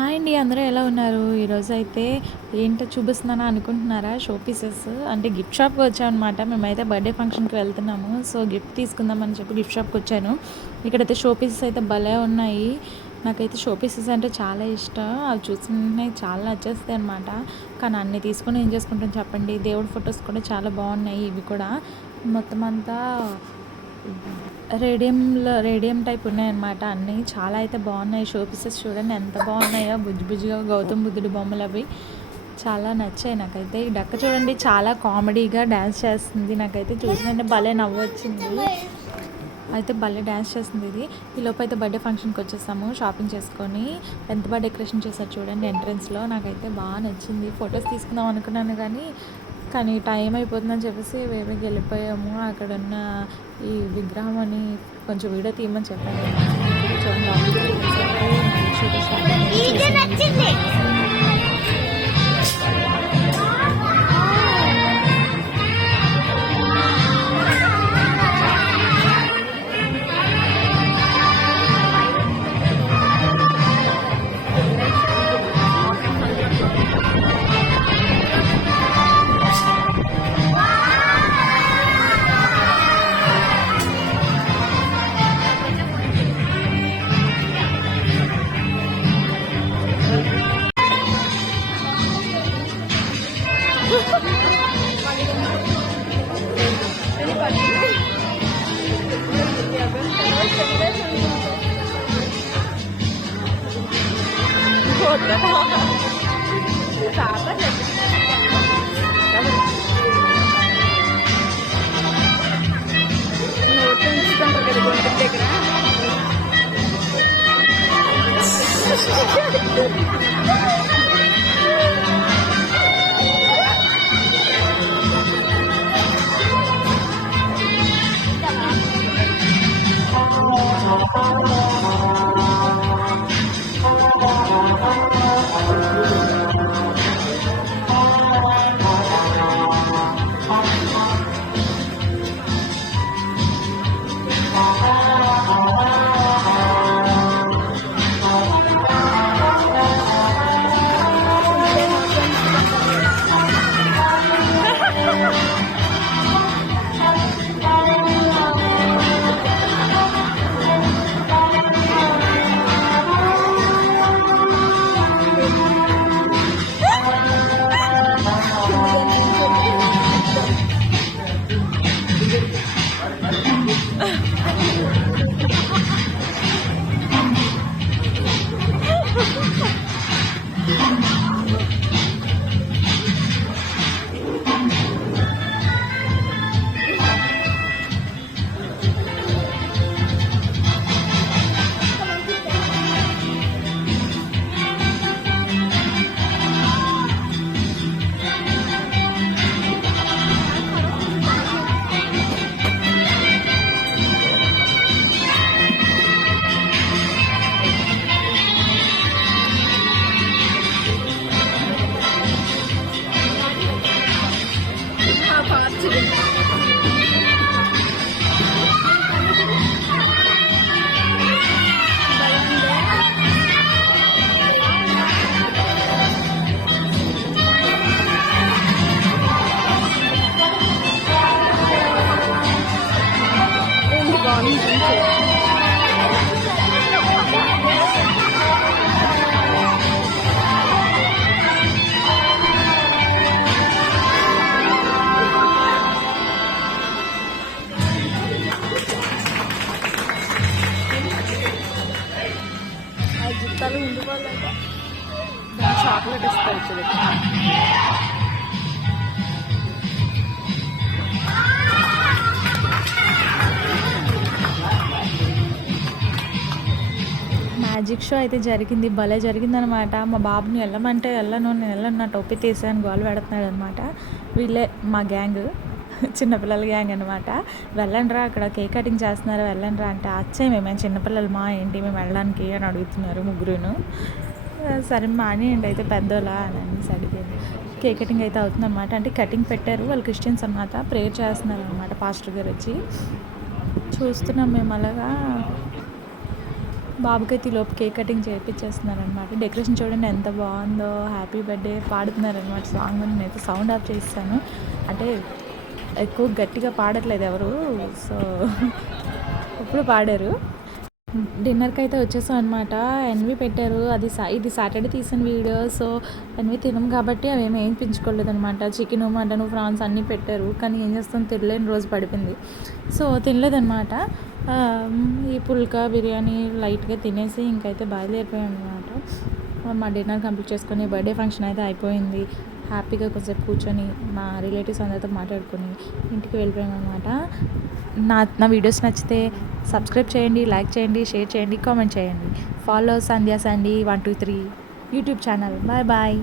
Hi అండి. అందరూ ఎలా ఉన్నారు? ఈరోజైతే ఏంటో చూపిస్తున్నానా అనుకుంటున్నారా? షో పీసెస్ అంటే గిఫ్ట్ షాప్‌కి వచ్చామనమాట. మేమైతే బర్త్‌డే ఫంక్షన్‌కి వెళ్తున్నాము. సో, గిఫ్ట్ తీసుకుందామని చెప్పి గిఫ్ట్ షాప్‌కి వచ్చాను. ఇక్కడైతే షో పీసెస్ అయితే భలే ఉన్నాయి. నాకైతే షో పీసెస్ అంటే చాలా ఇష్టం. అవి చూసిన వెంటనే చాలా నచ్చేస్తాయి అనమాట. కానీ అన్నీ తీసుకొని ఏం చేసుకుంటాం చెప్పండి. దేవుడి ఫొటోస్ కూడా చాలా బాగున్నాయి ఇవి కూడా. మొత్తం అంతా రేడియం టైప్ ఉన్నాయన్నమాట అన్నీ. చాలా అయితే బాగున్నాయి. షో పీసెస్ చూడండి ఎంత బాగున్నాయో. బుజ్జి బుజ్జిగా గౌతమ్ బుద్ధుడి బొమ్మలు అవి చాలా నచ్చాయి నాకైతే. ఈ డక్క చూడండి చాలా కామెడీగా డ్యాన్స్ చేస్తుంది. నాకైతే చూసినంటే భలే నవ్వొచ్చింది. అయితే భలే డ్యాన్స్ చేస్తుంది ఇది. ఈ లోపు అయితే బర్త్డే ఫంక్షన్కి వచ్చేసాము షాపింగ్ చేసుకొని. ఎంత బాగా డెకరేషన్ చేశారు చూడండి ఎంట్రన్స్లో. నాకైతే బాగా నచ్చింది. ఫొటోస్ తీసుకుందాం అనుకున్నాను కానీ టైం అయిపోతుందని చెప్పేసి వేరేకి వెళ్ళిపోయాము. అక్కడ ఉన్న ఈ విగ్రహం అని కొంచెం వీడియో తీయమని చెప్పాను. జుట్టాలు ఉండిపోలేక దాన్ని చాక్లెట్ ఇస్తావచ్చు. మ్యాజిక్ షో అయితే జరిగింది. భలే జరిగిందనమాట. మా బాబుని వెళ్ళమంటే నేను వెళ్ళను, నా టోపీ తీసాను గోలు పెడుతున్నాడు అనమాట. వీళ్ళే మా గ్యాంగ్, చిన్నపిల్లల గ్యాంగ్ అనమాట. వెళ్ళండిరా అక్కడ కేక్ కటింగ్ చేస్తున్నారు వెళ్ళండిరా అంటే అచ్చే మేమేం చిన్నపిల్లలు మా ఏంటి మేము వెళ్ళడానికి అని అడుగుతున్నారు ముగ్గురును. సరే మానేయండి అయితే పెద్దోలా అని అనేసి అడిగాను. కేక్ కటింగ్ అయితే అవుతుందన్నమాట. అంటే కటింగ్ పెట్టారు, వాళ్ళు క్రిస్టియన్స్ అనమాట. ప్రేయర్ చేస్తున్నారు అనమాట పాస్టర్ గారు వచ్చి. చూస్తున్నాం మేము అలాగా. బాబుకైతే ఈలోపు కేక్ కటింగ్ చేయించేస్తున్నారనమాట. డెకరేషన్ చూడండి ఎంత బాగుందో. హ్యాపీ బర్త్డే పాడుతున్నారనమాట సాంగ్. నేనైతే సౌండ్ ఆఫ్ చేస్తాను, అంటే ఎక్కువ గట్టిగా పాడట్లేదు ఎవరు, సో ఇప్పుడు పాడారు. డిన్నర్కి అయితే వచ్చేసాం అనమాట. ఎన్వి పెట్టారు, అది ఇది సాటర్డే తీసిన వీడియో. సో ఎన్వి తినం కాబట్టి అవి ఏమి వేయించుకోలేదు అనమాట. చికెను, మటను, ఫ్రాన్స్ అన్నీ పెట్టారు, కానీ ఏం చేస్తాం తినలేని రోజు పడిపోయింది, సో తినలేదనమాట. ఈ పుల్కా బిర్యానీ లైట్గా తినేసి ఇంకైతే బయలుదేరిపోయాం అనమాట. మా డిన్నర్ కంప్లీట్ చేసుకొని బర్త్డే ఫంక్షన్ అయితే అయిపోయింది. హ్యాపీగా కొంచెంసేపు కూర్చొని మా రిలేటివ్స్ అందరితో మాట్లాడుకొని ఇంటికి వెళ్ళిపోయాం అనమాట. నా వీడియోస్ నచ్చితే సబ్స్క్రైబ్ చేయండి, లైక్ చేయండి, షేర్ చేయండి, కామెంట్ చేయండి. ఫాలో సంధ్యా సండి 123 యూట్యూబ్ ఛానల్. Bye bye.